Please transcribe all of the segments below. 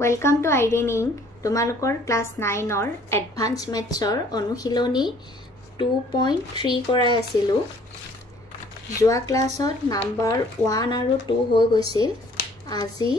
Welcome to iReading. তোমালোকৰ class 9 অৰ advance মেথছৰ অনুশীলনী 2.3 কৰাই আছিলো। যোৱা ক্লাছত নাম্বাৰ 1 আৰু 2 হৈ গৈছিল। আজি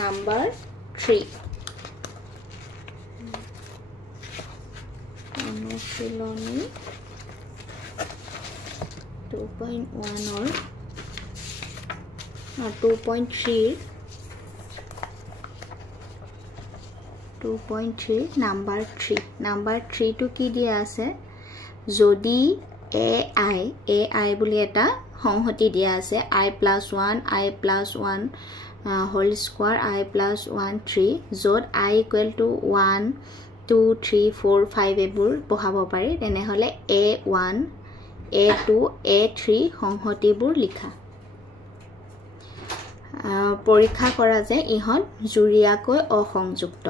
নাম্বাৰ 3। অনুশীলনী 2.1 অৰ 2.3 2.3 number 3 number 3 to কি দিয়া আছে যদি ai বুলি এটা সংহতি দিয়া আছে i + 1 i + 1 whole square i + 1 3 যত i = 1 2 3 4 5 এবোৰ বহাব পাৰি তেনেহলে a1 a2 a3 সংহতিবোৰ লিখা পৰীক্ষা কৰা যে ইহত জুৰিয়াকৈ অসংযুক্ত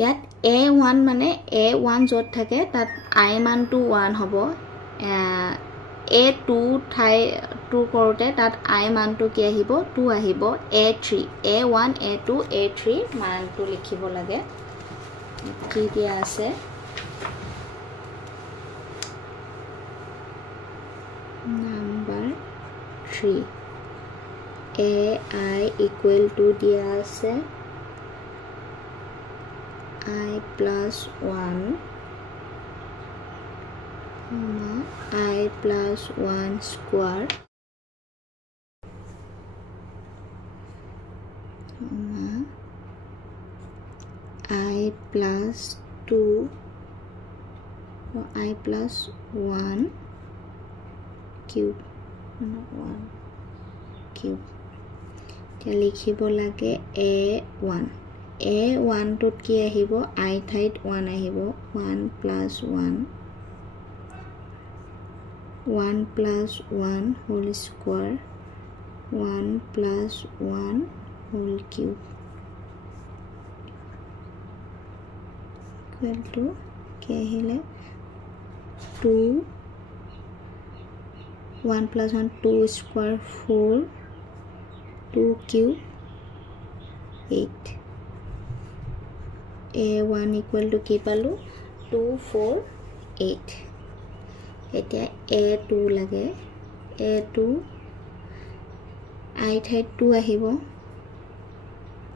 ইয়াত a1 মানে a1 যত থাকে তাত i মানটো 1 হ'ব a2 ঠাই 2 কৰোতে তাত i মানটো কি আহিব 2 আহিব a3 a1 a2 a3 মানটো লিখিব লাগে কি দিয়া আছে নাম্বাৰ 3 ai = দিয়া আছে i + 1 i + 1 square i + 2 i + 1 cube 1 cube লিখিব লাগে a1 a1 টুত কি আহিব i ঠাইত 1 আহিব 1 + 1 1 + 1 whole square 1 + 1 whole cube equal to কি আহিলে 2 1 + 1 2 square 4 2 cube 8 a1 = কি পালো 2 4 8 এতিয়া a2 লাগে a2 i ঠাইত 2 আহিব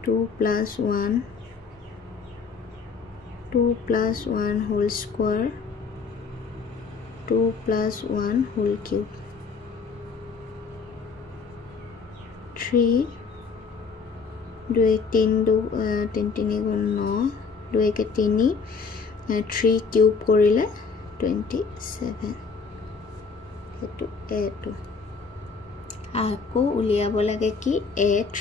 2 + 1 2 + 1 whole square 2 + 1 whole cube 3 2 3 9 2 के 3 3 কিউব কৰিলে 27 এটো a2 আকৌ উলিয়াব লাগে কি a3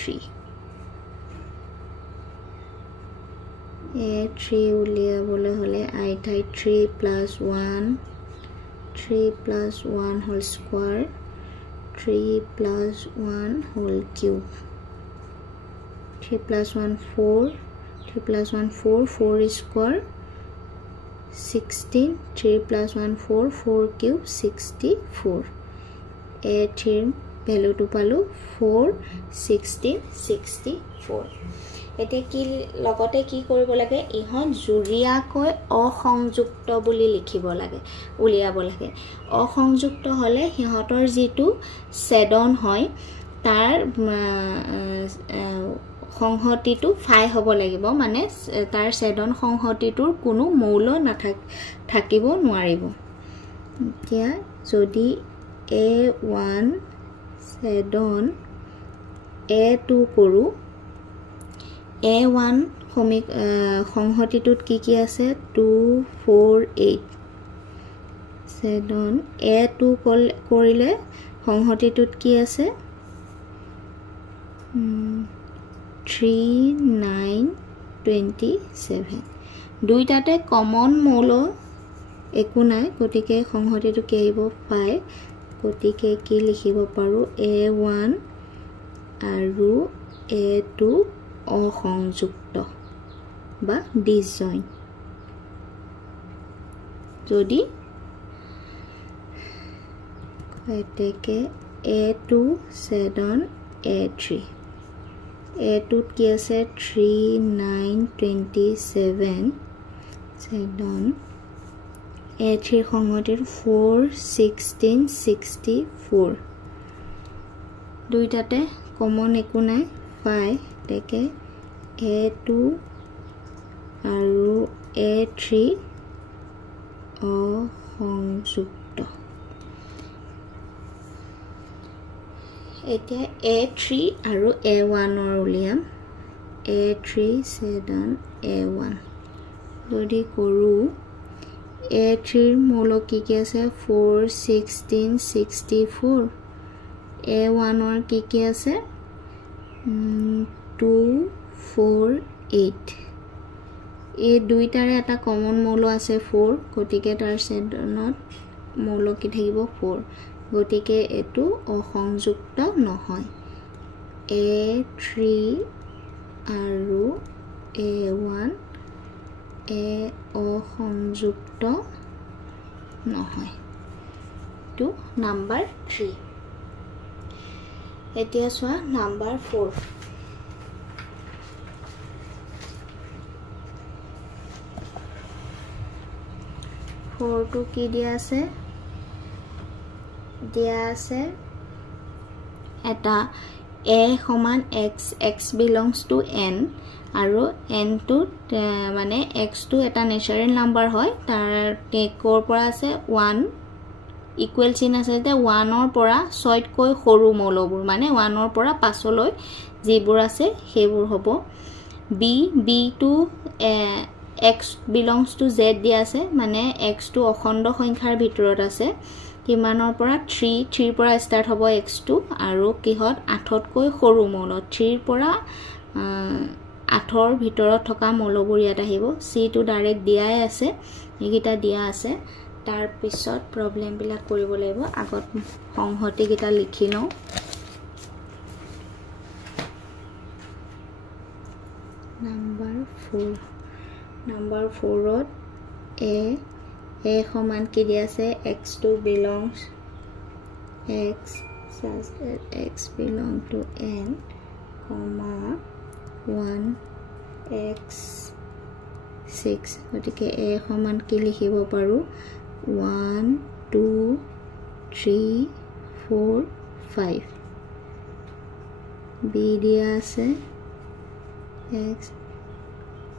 উলিয়াবলৈ হলে i ঠাইত 3 + 1 3 + 1 whole square 3 + 1 whole cube 3 + 1 4 3 + 1 4 4 square 16 3 + 1 4 4 cube 64 a3 value two পালো 4 16 64 এতিয়া কি লগতে কি কৰিব লাগে ইহত জুৰিয়াকৈ অসংযুক্ত বুলি লিখিব লাগে উলিয়াব লাগে অসংযুক্ত হলে হিহতৰ যেটো ছেদন হয় তাৰ সংহতিটো ফাই হ'ব লাগিব মানে তাৰ ছেদন সংহতিটোৰ কোনো মৌল থাকিব নোৱাৰিব এতিয়া যদি a1 ছেদন a2 কৰো a1 সংহতিটোত কি আছে 2 4 8 ছেদন a2 কৰিলে সংহতিটোত কি আছে 3 9 27 দুইটাতে কমন মৌল একো নাই গতিকে সংহতিটো কি আহিব 5 গতিকে কি লিখিব পাৰো a1 আৰু a2 অসংযুক্ত বা ডিসজয়েন্ট যদি এতেকে a2 ছেদন a3 A2 কি আছে 3 9 27 7 A3 সংহতিৰ 4 16 64 দুইটাতে কমন একো নাই 5 তেকে A2 আৰু A3 অসংযুক্ত এতিয়া A3 আৰু A1 ৰ উলিয়াম A3 7 A1 যদি কৰো A3 ৰ মূল কি আছে 4 16 64 A1 ৰ কি আছে 2 4 8 এই দুইটাৰে এটা কমন মূল আছে 4 গতিকে তাৰ সেদনত মূল কি থাকিব 4 গতিকে এটো অসংযুক্ত নহয় A3 আৰু A1 অসংযুক্ত নহয় টু নাম্বাৰ 3 এতিয়া সোৱা নাম্বাৰ 4 4 টু কি দিয়া আছে এটা a সমান x x belongs to n আৰু n টু মানে x টু এটা নেচাৰেল নাম্বাৰ হয় তাৰ টেকৰ পৰা আছে 1 ইকুৱেল চিন আছে যে 1 ৰ পৰা 6 কৈ সৰু মৌলবোৰ মানে 1 ৰ পৰা 5 লৈ যিবোৰ আছে সেইবোৰ হ'ব b to x belongs to z দিয়া আছে মানে x টু অখণ্ড সংখ্যাৰ ভিতৰত আছে কিমানৰ পৰা 3 ৰ পৰা ষ্টাৰ্ট হ'ব x2 আৰু কিহত 8 কৈ সৰু মৌল 3 ৰ পৰা 8 ৰ ভিতৰত থকা মৌলবোৰ ইয়াত আহিব c টু ডাইৰেক্ট দিয়াই আছে এইগিটা দিয়া আছে তাৰ পিছত প্ৰবলেম বিলাক কৰিব লাগিব আগত সংহতি গিটা লিখি লও নাম্বাৰ 4 ত a সমান কি দিয়া আছে x2 belongs x such that x belong to n comma 1 x 6 গতিকে a সমান কি লিখিব পাৰো 1 2 3 4 5 b দিয়া আছে x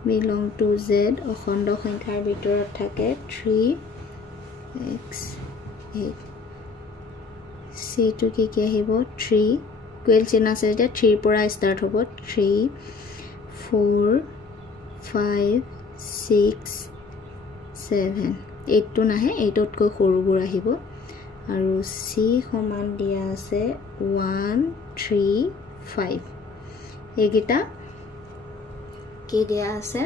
belong to z অখণ্ড সংখ্যাৰ ভিতৰত থাকে 3 x 8 c টু কি আহিব 3 ইকুৱেল চিন আছে যে 3 পৰা ষ্টাৰ্ট হ'ব 3 4 5 6 7 8 টু নাহে 8 তকৈ সৰুবোৰ আহিব আৰু c সমান দিয়া আছে 1 3 5 এইগিটা কি দিয়া আছে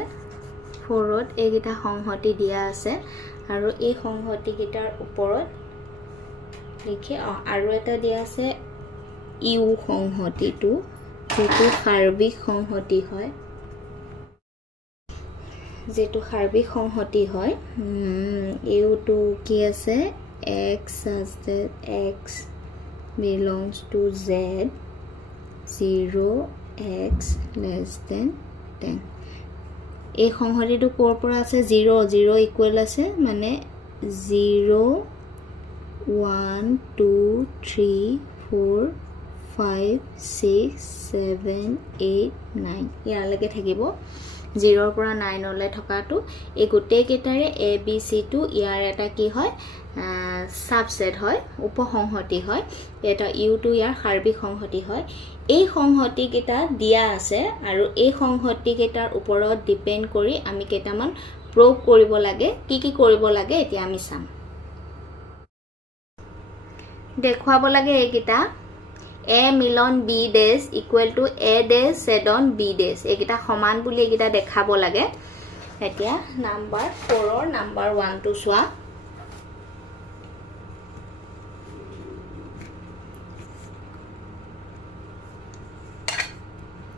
4 ত এইগিটা সংহতি দিয়া আছে আৰু এই সংহতি গিটাৰ ওপৰত লিখি আৰু এটা দিয়া আছে ইউ সংহতিটো যেটো সাৰ্বিক সংহতি হয় ইউ টু কি আছে x such that x belongs to z 0 x less than 10 এই সংহতিটো কোৰ পৰা আছে 0 0 ইকুৱেল আছে মানে 0 1 2 3 4 5 6 7 8 9 ইয়ালৈকে থাকিব 0 পৰা 9 লৈ থকাটো এই গোটেই কেটাৰে a b c টু ইয়াৰ এটা কি হয় সাবসেট হয় উপসংহতি হয় এটা ইউ টু ইয়াৰ সাৰ্বিক সংহতি হয় এই সংহতি কেটা দিয়া আছে আৰু এই সংহতি কেটাৰ ওপৰত ডিপেন্ড কৰি আমি কেটামান প্ৰয়োগ কৰিব লাগে কি কৰিব লাগে এতিয়া আমি চাম দেখুৱাব লাগে এই কেটা a মিলন b ডেশ ইকুৱেল টু a ডেশ সেডন b ডেশ এইগিটা সমান বুলি এইগিটা দেখাব লাগে এতিয়া নাম্বাৰ 4 ৰ number 1 two সোৱা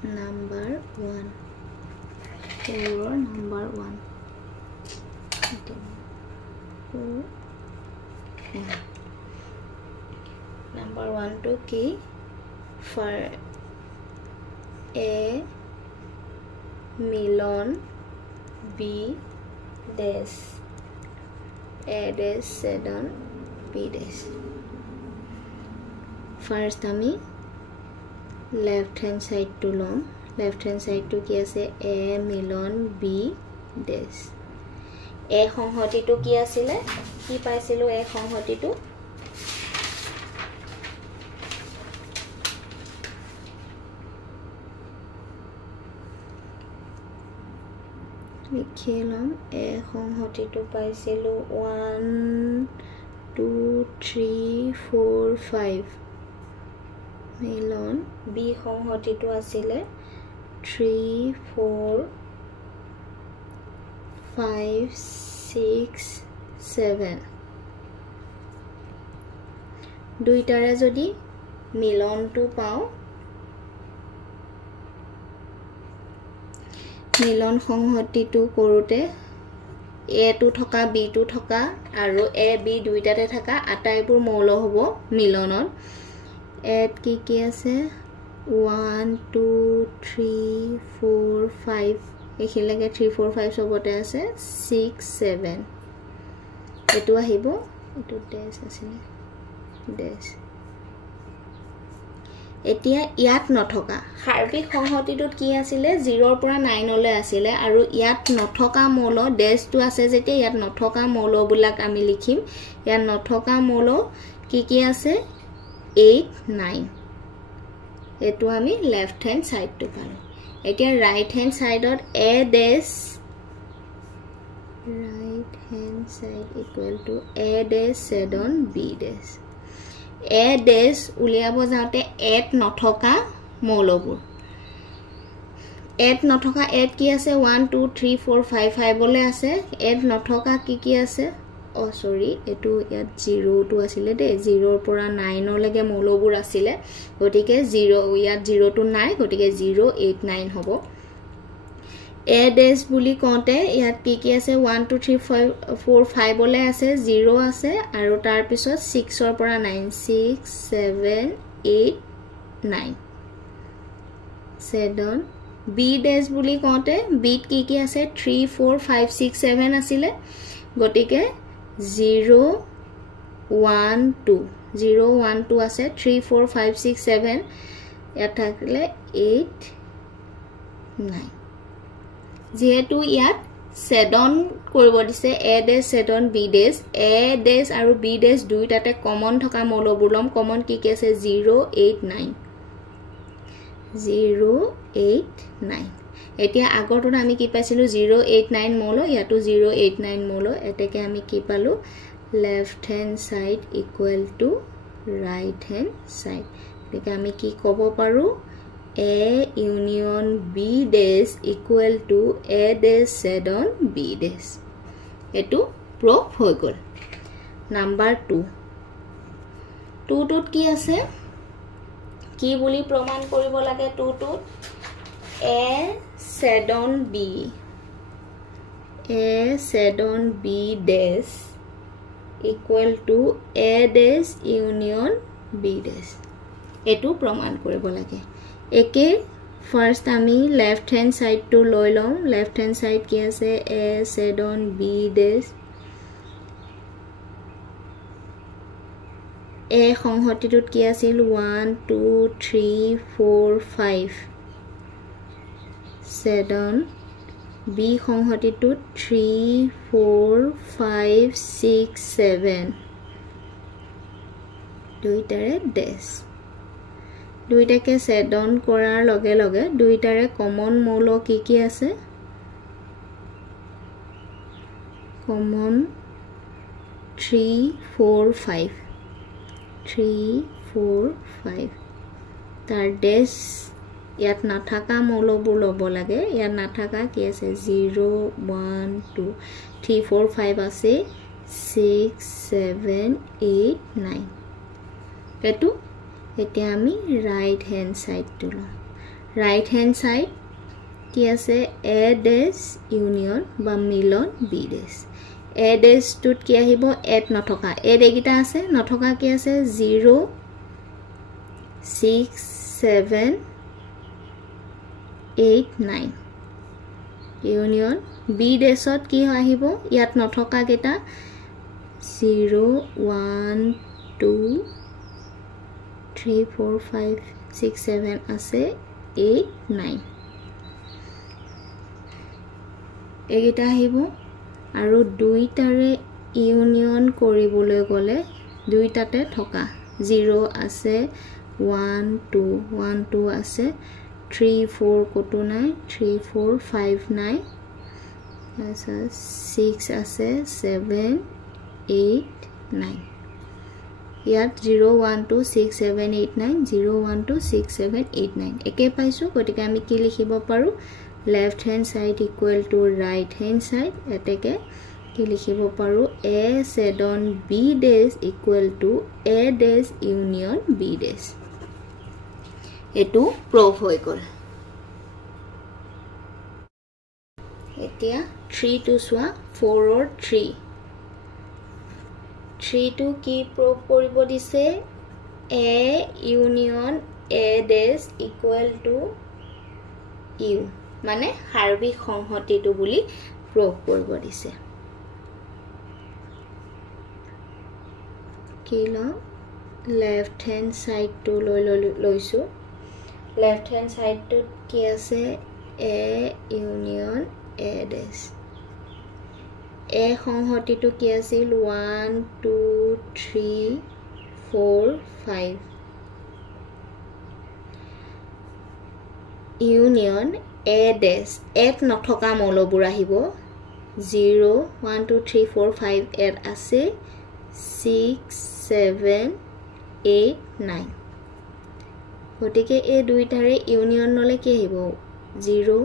number 1 4 number 1 number 1 to key for A মিলন B ডেশ A ডেশ সেডন B ডেশ ফার্স্ট আমি লেফট হ্যান্ড সাইড টু লম লেফট হ্যান্ড সাইড টু কি আছে A মিলন B ডেশ A সংহতিটো কি আছিল কি পাইছিল A সংহতিটো লিখিলাম A সংহতিটো পাইছিল 1 2 3 4 5 মিলন B সংহতিটো আছিল 3 4 5 6 7 দুইটাৰে যদি মিলনটো পাও মিলন সংহতিটো কৰোতে A টু থকা B টু থকা আৰু A B দুইটাতে থকা আটাইবোৰ মৌল হ'ব মিলনত এট কি আছে 1 2 3 4 5 এখিলেকে 3 4 5 সবতে আছে 6 7 এটো আহিব এটো ডেশ আছে ডেশ এতিয়া ইয়াত নথকা হাৰ্বিক সংহতিটোত কি আছিল 0 ৰ পৰা 9 লৈ আছিল আৰু ইয়াত নথকা মৌল ডেশটো আছে যেতিয়া ইয়াত নথকা মৌলবিলাক আমি লিখিম ইয়াত নথকা মৌল কি আছে 8 9 এটো আমি লেফট হ্যান্ড সাইড টু পালো এতিয়া রাইট হ্যান্ড সাইডত A ডেশ right hand side equal to A dash সেডন B dash A dash উলিয়াব যাওতে 8 নথকা মৌলবোৰ 8 নথকা 8 কি আছে 1 2 3 4 5 5 বলে আছে 8 নথকা কি আছে ও সৰি এটো ইয়াত 0 টু আছিল দে 0 ৰ পৰা 9 লৈকে মৌলবোৰ আছিল গটিকে 0 ইয়াত 0 টু নাই গটিকে 0 8 9 হ'ব A dash বুলি কোতে ইয়াত কি আছে 1 2 3 4 5 বলে আছে 0 আছে আৰু তাৰ পিছত 6 ৰ পৰা 9 6 7 8 9 সেডন B dash বুলি কোতে B কি আছে 3 4 5 6 7 আছিল গটিকে 0 1 2 0 1 2 আছে 3 4 5 6 7 ইয়াত থাকিলে 8 9 যেহেতু ইয়াত সেডন কৰিব দিছে A dash সেডন B dash A dash আৰু B dash দুইটাতে কমন থকা মৌলবোৰম কমন কি আছে 0 8 9 0 8 9 এতিয়া আগৰটো আমি কি পাইছিলো 0 8 9 মৌল ইয়াতো 0 8 9 মৌল এতেকে আমি কি পালো left hand side equal to right hand side এতে আমি কি ক'ব পাৰো A union B dash equal to A dash সেডন B dash এটো প্রুফ হৈ গল নাম্বার 2 টুত কি আছে কি বুলি প্ৰমাণ কৰিব লাগে টুত A সেডন B A সেডন B dash equal to A dash union B dash এটো প্ৰমাণ কৰিব লাগে একে ফার্স্ট আমি লেফট হ্যান্ড সাইড টু লৈ লম লেফট হ্যান্ড সাইড কি আছে A সেডন B dash A সংহতিটোত কি আছিল 1 2 3 4 5 সেডন B সংহতিটোত 3 4 5 6 7 দুইটাৰে ডেশ দুইটাকে সেডন কৰাৰ লগে লগে দুইটাৰে কমন মৌল কি আছে কমন 3 4 5 3 4 5 তাৰ ডেশ ইয়াত নাথাকা মৌলবোৰ লব লাগে ইয়াত নাথাকা কি আছে 0 1 2 3 4 5 আছে 6 7 8 9 এটো এতিয়া আমি রাইট হ্যান্ড সাইড টু লম রাইট হ্যান্ড সাইড কি আছে A dash ইউনিয়ন বা মিলন B dash A dash টুত কি আহিব 8 নথকা A দেগিটা আছে নথকা কি আছে 0 6 7 8 9 ইউনিয়ন বি ডেছত কি আহিব ইয়াত নথকা কেটা 0 1 2 3 4 5 6 7 আছে 8 9 এগিটা আহিব আৰু দুইটাৰে ইউনিয়ন কৰিবলৈ গলে দুইটাতে থকা 0 আছে 1 2 1 2 আছে 3 4 কত নাই 3 4 5 নাই আছে 6 আছে 7 8 9 ইয়াত 0 1 2 6 7 8 9 0 1 2 6 7 8 9 একে পাইছো গতিকে আমি কি লিখিব পাৰো left hand side equal to right hand side এতেকে কি লিখিব পাৰো a said on b dash equal to a dash union b dash এটো প্রুভ হৈ গল এতিয়া 3 to সোয়া 4 or 3 to কি প্রুভ কৰিব দিছে a union a dash equal to u মানে হাৰ্বিক সংহতিটো বুলি প্ৰুভ কৰিব দিছে kilo left hand side to লৈছো left hand side to কি আছে a union a dash a সংহতিটো কি আছিল 1 2 3 4 5 union a dash এক নথকা মৌলবোৰ আহিব 0 1 2 3 4 5 এৰ আছে 6 7 8 9 গটিকে এই দুইটাৰে ইউনিয়ন নলে কি আহিব 0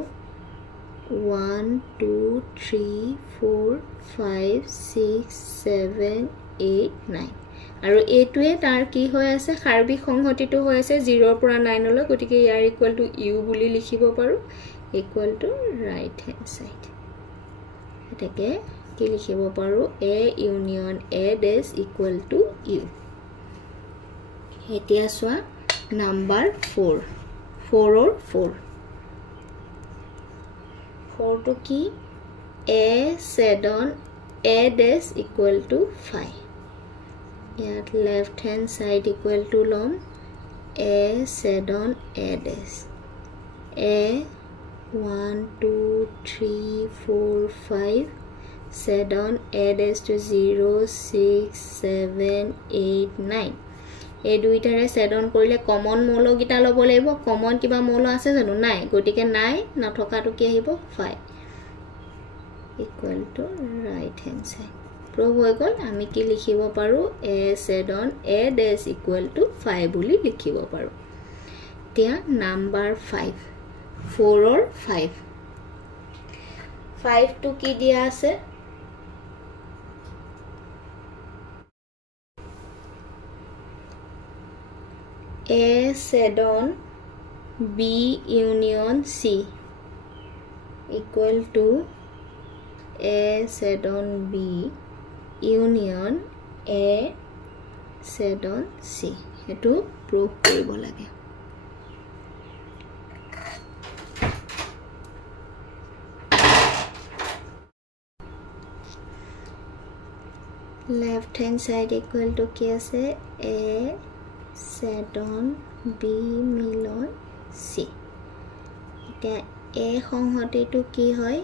1 2 3 4 5 6 7 8 9 আৰু এটোৱে তাৰ কি হৈ আছে হাৰ্বিক সংহতিটো হৈ আছে 0 পৰা 9 লৈ গটিকে ইয়াৰ ইকুৱেল টু u বুলি লিখিব পাৰো equal to right hand side এটাকে কি লিখিব পাৰো a ইউনিয়ন a ডেশ ইকুৱেল টু u এতিয়া সোয়া নাম্বার 4 4 or 4 4 to কি a said on a dash equal to 5 yet left hand side equal to lom a said on a dash a 1 2 3 4 5 said on a dash to 0 6 7 8 9 এই দুইটাৰে set on কৰিলে common মৌল গিটা লব লাগিব common কিবা মৌল আছে জানো নাই গটিকে নাই নথকাটো কি আহিব 5 equal to right hand side prove হৈ গল আমি কি লিখিব পাৰো a said on a dash equal to 5 বুলি লিখিব পাৰো তিয়া নাম্বার 5 4 or 5 5 টু কি দিয়া আছে A said on B union C equal to A said on B union A said on C এটো প্রুভ কৰিব লাগে left hand side equal to কি আছে A said on B Milan C এটা A সংহতিটো কি হয়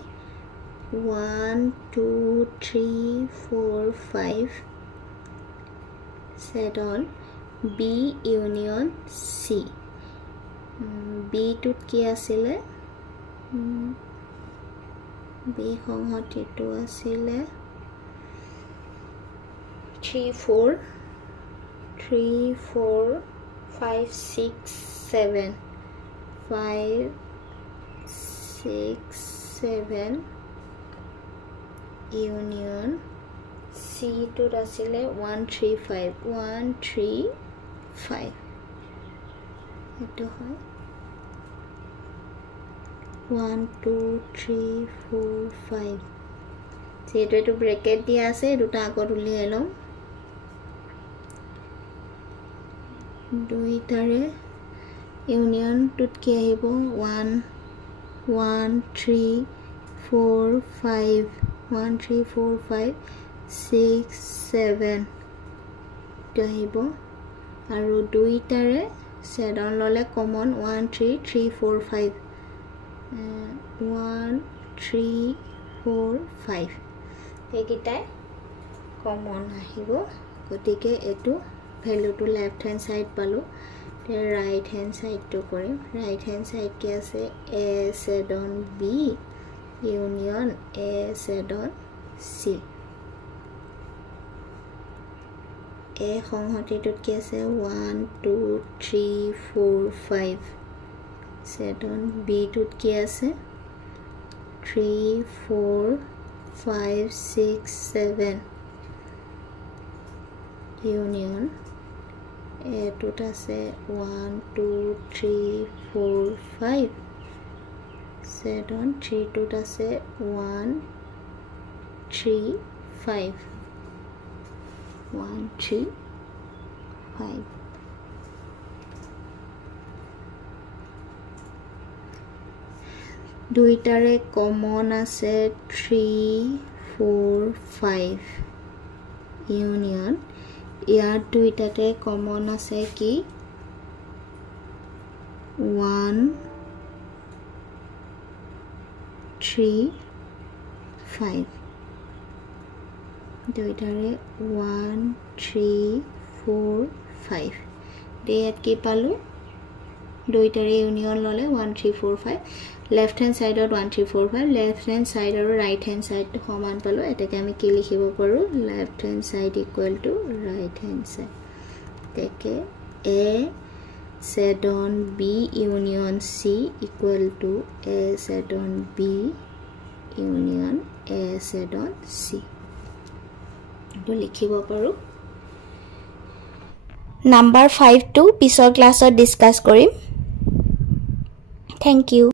1 2 3 4 5 said on B union C B টুত কি আছিলে B সংহতিটো আছিলে 3 4 5 6 7 5 6 7 union C to asile 1 3 5 1 3 5 eto hoy 1 2 3 4 5 সেটো to bracket দিয়া আছে দুটা আগত উলিয়াই লম দুইটাৰে ইউনিয়ন টুত কি আহিব 1 1 3 4 5 1 3 4 5 6 7 to আহিব আৰু দুইটাৰে set on ললে common 1 3 3 4 5 1 3 4 5 এইকিটাই common আহিব গতিকে এটো value to left hand side পালো তে right hand side to কৰিম right hand side কি আছে a set on b union a set on c a সংহতিটোত কি আছে 1 2 3 4 5 set on b টোত কি আছে 3 4 5 6 7 union a টোত আছে 1 2 3 4 5 set on 3 টোত আছে 1 3 5 1 3 5 দুইটাৰে কমন আছে 3 4 5 ইউনিয়ন ইয়াৰ দুইটাতে কমন আছে কি 1 3 5 দুইটাৰে 1 3 4 5 দেয়াত কি পালো দুইটাৰে ইউনিয়ন ললে 1 3 4 5 left hand side of 1 3 4 5 left hand side or right hand side to সমান পালো এটাকে আমি কি লিখিব পাৰো left hand side equal to right hand side দেখে a set on b union c equal to a set on b union a set on c তো লিখিব পাৰো নাম্বাৰ 5 টু পিছৰ ক্লাছত ডিসকাস কৰিম থ্যাংক ইউ